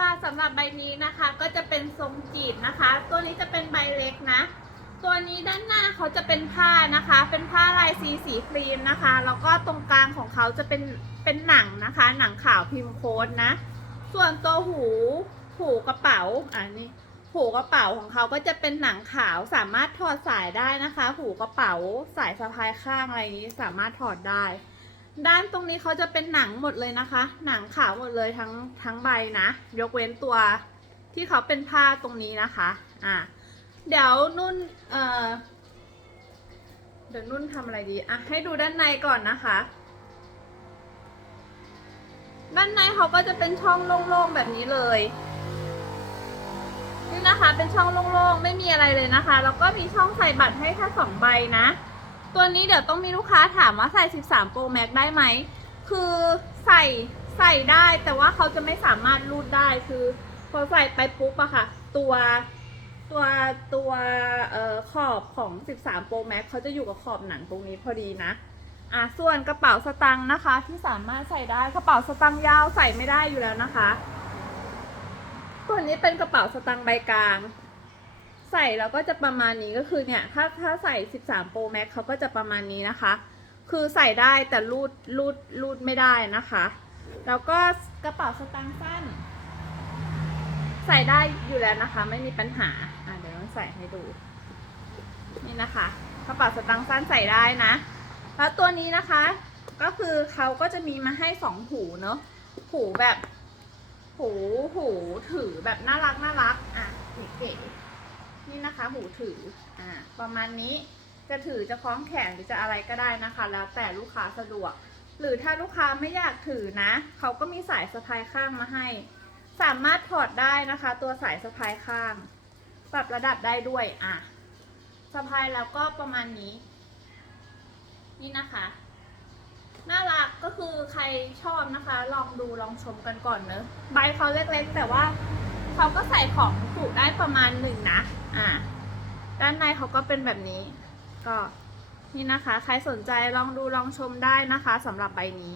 ค่ะสำหรับใบนี้นะคะก็จะเป็นทรงจีบนะคะ ตัวนี้จะเป็นใบเล็กนะ ตัวนี้ด้านหน้าเขาจะเป็นผ้านะคะ เป็นผ้าลายสีสีครีมนะคะแล้วก็ตรงกลางของเขาจะเป็นเป็นหนังนะคะ หนังขาวพิมพ์โค้ดนะ ส่วนตัวหูหูกระเป๋าอ่านี่หูกระเป๋าของเขาก็จะเป็นหนังขาวสามารถถอดสายได้นะคะ หูกระเป๋าสายสะพายข้างอะไรนี้สามารถถอดได้ ด้านตรงนี้เขาจะเป็นหนังหมดเลยนะคะ หนังขาวหมดเลยทั้งทั้งใบนะ ยกเว้นตัวที่เขาเป็นผ้าตรงนี้นะคะ อะ เดี๋ยวนุ่น เอ่อ เดี๋ยวนุ่นทำอะไรดี อะ ให้ดูด้านในก่อนนะคะ ด้านในเขาก็จะเป็นช่องโล่งๆแบบนี้เลย นี่นะคะ เป็นช่องโล่งๆ ไม่มีอะไรเลยนะคะ แล้วก็มีช่องใส่บัตรให้แค่สองใบนะ ตัวนี้เดี๋ยวต้องมีลูกค้าถามว่าใส่ 13 Pro Max ได้ไหม คือใส่ใส่ได้แต่ว่าเขาจะไม่สามารถรูดได้คือพอใส่ไปปุ๊บอะค่ะ ตัวตัวตัวเอ่อขอบของ 13 Pro Max เขาจะอยู่กับขอบหนังตรงนี้พอดีนะอะส่วนกระเป๋าสตางค์นะคะ ที่สามารถใส่ได้กระเป๋าสตางค์ยาวใส่ไม่ได้อยู่แล้วนะคะ ตัวนี้เป็นกระเป๋าสตางค์ใบกลาง ใส่แล้วก็จะประมาณนี้ก็คือเนี่ยถ้าถ้าใส่ 13 Pro Max เขาก็จะประมาณนี้นะคะ คือใส่ได้แต่รูดรูดรูดไม่ได้นะคะ แล้วก็กระเป๋าสตางค์สั้น ใส่ได้อยู่แล้วนะคะ ไม่มีปัญหาอะเดี๋ยวต้องใส่ให้ดู นี่นะคะกระเป๋าสตางค์สั้นใส่ได้นะ แล้วตัวนี้นะคะ ก็คือเขาก็จะมีมาให้สองหูเนาะหูแบบ หูหูถือแบบน่ารักน่ารักอะเก๋ๆ นี่นะคะหูถืออ่าประมาณนี้จะถือจะคล้องแขนหรือจะอะไรก็ได้นะคะ แล้วแต่ลูกค้าสะดวก หรือถ้าลูกค้าไม่อยากถือนะ เขาก็มีสายสะพายข้างมาให้ สามารถถอดได้นะคะ ตัวสายสะพายข้าง ปรับระดับได้ด้วยอะสะพายแล้วก็ประมาณนี้ นี่นะคะน่ารักก็คือใครชอบนะคะ ลองดูลองชมกันก่อนเนอะใบเขาเล็กๆ แต่ว่า เขาก็ใส่ของผูได้ประมาณหนึ่งนะ อ่า ด้านในเขาก็เป็นแบบนี้ ก็นี่นะคะ ใครสนใจลองดูลองชมได้นะคะสำหรับใบนี้